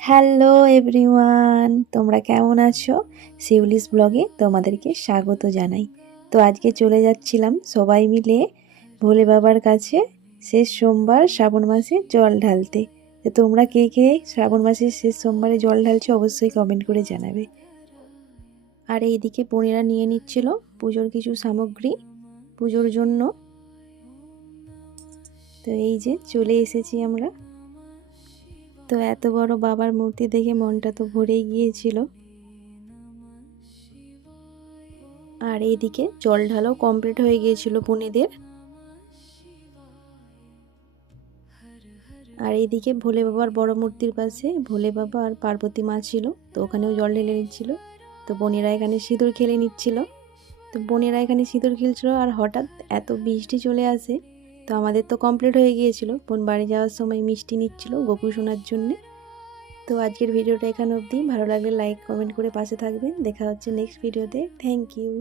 Hello everyone, তোমরা কেমন আছো? শিউলিস ব্লগে তোমাদেরকে স্বাগত জানাই। তো আজকে চলে যাচ্ছিলাম সবাই মিলে ভোলে বাবার কাছে শেষ সোমবার শ্রাবণ মাসে জল ঢালতে। তো তোমরা কে কে শ্রাবণ মাসের শেষ সোমবারে জল ঢালছো অবশ্যই কমেন্ট করে জানাবে। আর এইদিকে বোনেরা নিয়ে নিচ্ছিল পুজোর কিছু সামগ্রী পুজোর জন্য। তো এই যে চলে এসেছি আমরা। তো এত বড় বাবার মূর্তি দেখে মনটা তো ভরেই গিয়েছিল। আর এইদিকে জল ঢালাও কমপ্লিট হয়ে গিয়েছিল বোনেদের। আর এইদিকে ভোলে বাবার বড় মূর্তির পাশে ভোলে বাবা আর পার্বতী মা ছিল, তো ওখানেও জল ঢেলে নিচ্ছিল। তো বোনেরা এখানে সিঁদুর খেলে নিচ্ছিল। তো বোনেরা এখানে সিঁদুর খেলছিল আর হঠাৎ এত বৃষ্টি চলে আসে। তো আমাদের তো কমপ্লিট হয়ে গিয়েছিল, বোন বাড়ি যাওয়ার সময় মিষ্টি নিচ্ছিল গোপু সোনার জন্যে। তো আজকের ভিডিওটা এখানে অবধি। ভালো লাগলে লাইক কমেন্ট করে পাশে থাকবেন। দেখা হচ্ছে নেক্সট ভিডিওতে। Thank you.